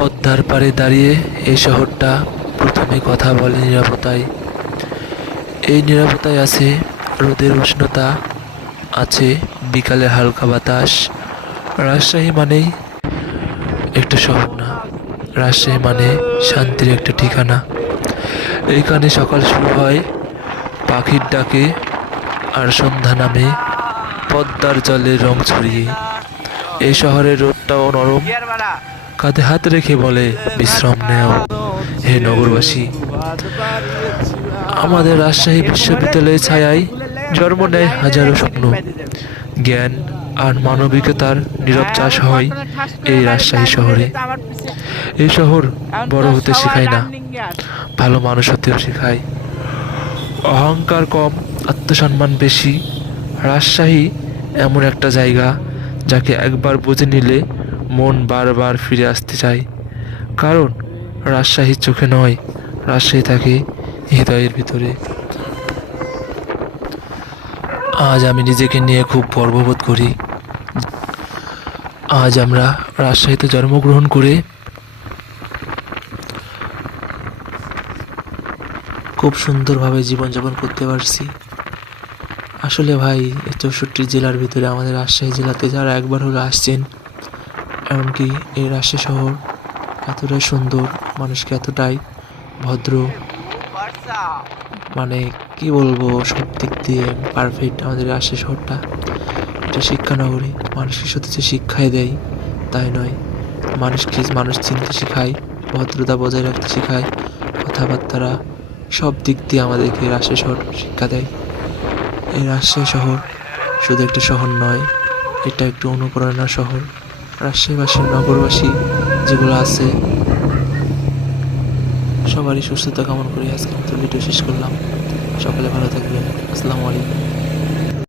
পদ্মার পাড়ে দাঁড়িয়ে এই শহরটা প্রথমে কথা বলে নীরবতায়। এই নীরবতায় আছে রোদের উষ্ণতা, আছে বিকালের হালকা বাতাস। রাজশাহী মানেই একটা শহর না, রাজশাহী মানে শান্তির একটা ঠিকানা। এইখানে সকাল শুরু হয় পাখির ডাকে, আর সন্ধ্যা নামে পদ্মার জলে রং ছড়িয়ে। এই শহরের রোদটাও নরম, কাঁধে হাত রেখে বলে বিশ্রাম নেও হে নগরবাসী। আমাদের রাজশাহী বিশ্ববিদ্যালয়ের ছায়ায় জন্ম নেয় হাজারো স্বপ্ন, জ্ঞান আর মানবিকতার নীরব চাষ হয় এই রাজশাহী শহরে। এই শহর বড় হতে শেখায় না, ভালো মানুষ হতেও শেখায়। অহংকার কম, আত্মসম্মান বেশি। রাজশাহী এমন একটা জায়গা যাকে একবার বুঝে নিলে মন বারবার ফিরে আসতে চায়। কারণ রাজশাহী চোখে নয়, রাজশাহী থাকে হৃদয়ের ভিতরে। আজ আমি নিজেকে নিয়ে খুব গর্ববোধ করি। আজ আমরা রাজশাহীতে জন্মগ্রহণ করে খুব সুন্দরভাবে জীবনযাপন করতে পারছি। আসলে ভাই, এই 64 জেলার ভিতরে আমাদের রাজশাহী জেলাতে যারা একবার হলে আসছেন, এমনকি এই রাজশাহী শহর এতটাই সুন্দর, মানুষকে এতটাই ভদ্র, মানে কি বলবো, সব দিক দিয়ে পারফেক্ট আমাদের রাজশাহী শহরটা। এটা শিক্ষানগরী, মানুষকে শুধু যে শিক্ষাই দেয় তাই নয়, মানুষ চিনতে শেখায়, ভদ্রতা বজায় রাখতে শেখায়, কথাবার্তারা সব দিক দিয়ে আমাদেরকে রাজশাহী শহর শিক্ষা দেয়। এই রাজশাহী শহর শুধু একটা শহর নয়, এটা একটু অনুপ্রেরণার শহর। রাজশাহীবাসী, নগরবাসী যেগুলো আছে, সবারই সুস্থতা কামনা করে আজকের মতো ভিডিও শেষ করলাম। সকলে ভালো থাকবেন। আসসালামু আলাইকুম।